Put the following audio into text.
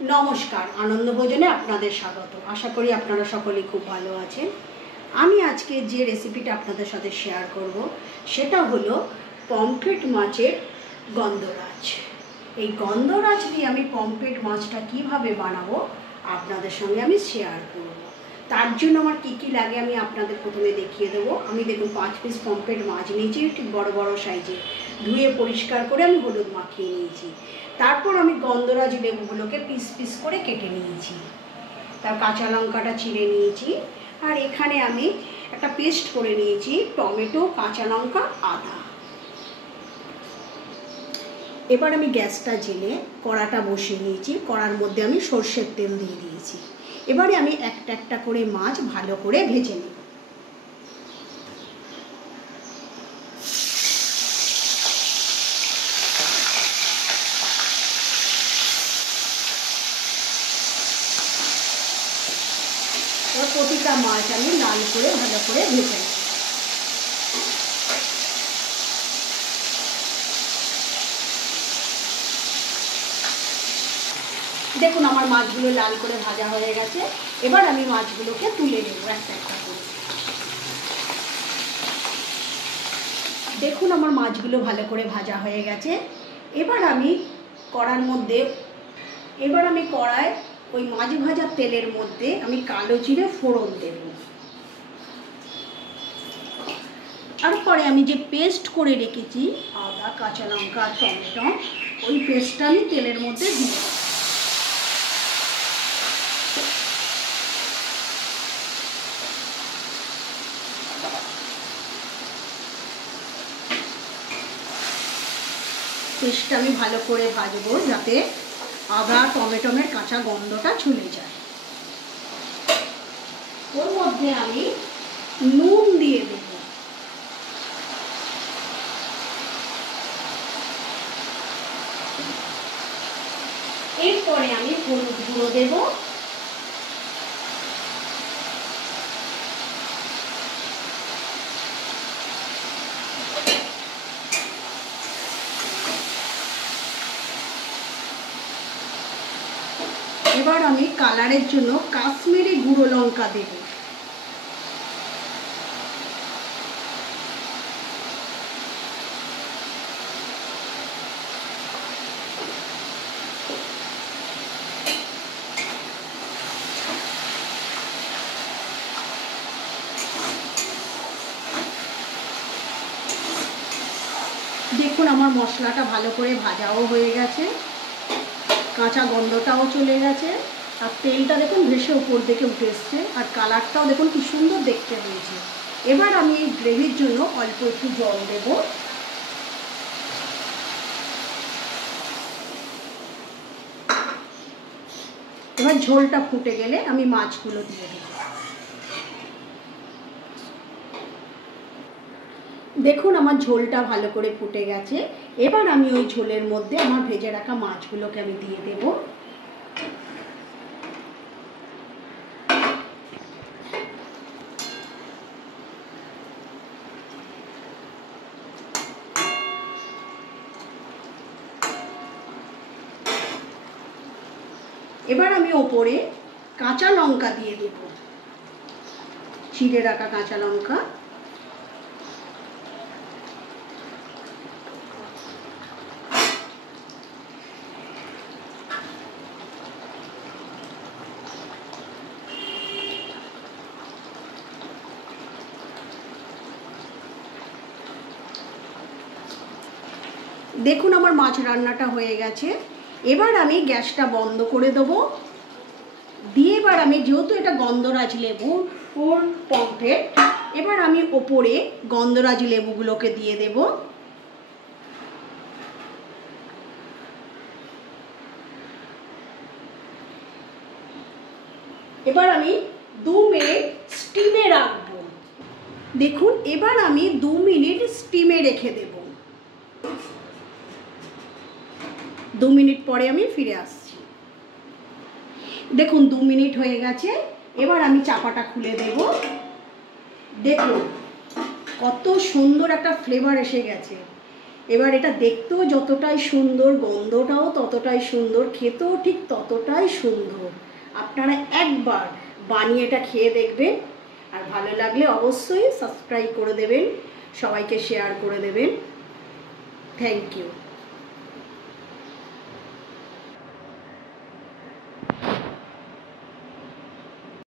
নমস্কার, আনন্দ ভোজনে আপনাদের স্বাগত। আশা করি আপনারা সকলেই খুব ভালো আছেন। আমি আজকে যে রেসিপিটা আপনাদের সাথে শেয়ার করব সেটা হলো পমফ্রেট মাছের গন্ধরাজ। এই গন্ধরাজ দিয়ে আমি পমফ্রেট মাছটা কিভাবে বানাবো আপনাদের সঙ্গে আমি শেয়ার করব। তার জন্য আমার কী কী লাগে আমি আপনাদের প্রথমে দেখিয়ে দেবো। আমি দেখুন 5 পিস পমফ্রেট মাছ নিয়েছি, ঠিক বড় বড় সাইজে, ধুয়ে পরিষ্কার করে আমি হলুদ মাখিয়ে নিয়েছি। তারপর আমি গন্ধরাজ লেবুগুলোকে পিস পিস করে কেটে নিয়েছি, তার কাঁচা লঙ্কাটা চিড়ে নিয়েছি, আর এখানে আমি একটা পেস্ট করে নিয়েছি টমেটো, কাঁচা লঙ্কা, আদা। এবার আমি গ্যাসটা জেলে কড়াটা বসিয়ে নিয়েছি, কড়ার মধ্যে আমি সর্ষের তেল দিয়ে দিয়েছি। এবারে আমি একটা একটা করে মাছ ভালো করে ভেজে নেব। প্রতিটা মাছ আমি লাল করে ভালো করে ভেজে নেব। দেখুন আমার মাছগুলো লাল করে ভাজা হয়ে গেছে। এবার আমি মাছগুলোকে তুলে নেব একটা একটা করে। দেখুন আমার মাছগুলো ভালো করে ভাজা হয়ে গেছে। এবার আমি কড়ায় ওই মাছ ভাজার তেলের মধ্যে আমি কালো জিরে ফোড়ন দেব। তারপরে আমি যে পেস্ট করে রেখেছি আদা, কাঁচা লঙ্কা, টমেটো, ওই পেস্টটা আমি তেলের মধ্যে দিয়ে দেব। পেস্টটা আমি ভালো করে ভাজবো যাতে আদা টমেটোমের কাঁচা গন্ধটা চলে যায়। ওর মধ্যে আমি নুন দিয়ে দেব। এরপরে আমি হলুদ গুঁড়ো দেব, এবার আমি কালারের জন্য কাশ্মীরি গুঁড়ো লঙ্কা দেব। দেখুন আমার মশলাটা ভালো করে ভাজাও হয়ে গেছে, কাঁচা গন্ধটাও চলে গেছে, আর তেলটা দেখুন ভেসে উপর দিকে উঠে এসছে, আর কালারটাও দেখুন কি সুন্দর দেখতে হয়েছে। এবার আমি এই গ্রেভির জন্য অল্প একটু জল দেব। এবার ঝোলটা ফুটে গেলে আমি মাছগুলো দিয়ে দেব। দেখুন আমার ঝোলটা ভালো করে ফুটে গেছে। এবার আমি ওই ঝোলের মধ্যে আমার ভেজে রাখা মাছগুলোকে আমি দিয়ে দেব। এবার আমি ওপরে কাঁচা লঙ্কা দিয়ে দেব, চিড়ে রাখা কাঁচা লঙ্কা। দেখুন আমার মাছ রান্নাটা হয়ে গেছে। এবার আমি গ্যাসটা বন্ধ করে দেবো। দিয়ে এবার আমি, যেহেতু এটা গন্ধরাজ লেবু ওর পমফ্রেট, এবার আমি ওপরে গন্ধরাজ লেবুগুলোকে দিয়ে দেব। এবার আমি 2 মিনিট স্টিমে রাখবো। দেখুন এবার আমি 2 মিনিট স্টিমে রেখে দেব। 2 মিনিট পরে আমি ফিরে আসছি। দেখুন 2 মিনিট হয়ে গেছে। এবার আমি চাপাটা খুলে দেব। দেখুন কত সুন্দর একটা ফ্লেভার এসে গেছে। এবার এটা দেখতেও যতটাই সুন্দর, গন্ধটাও ততটাই সুন্দর, খেতেও ঠিক ততটাই সুন্দর। আপনারা একবার বানিয়ে এটা খেয়ে দেখবেন, আর ভালো লাগলে অবশ্যই সাবস্ক্রাইব করে দেবেন, সবাইকে শেয়ার করে দেবেন। Thank you.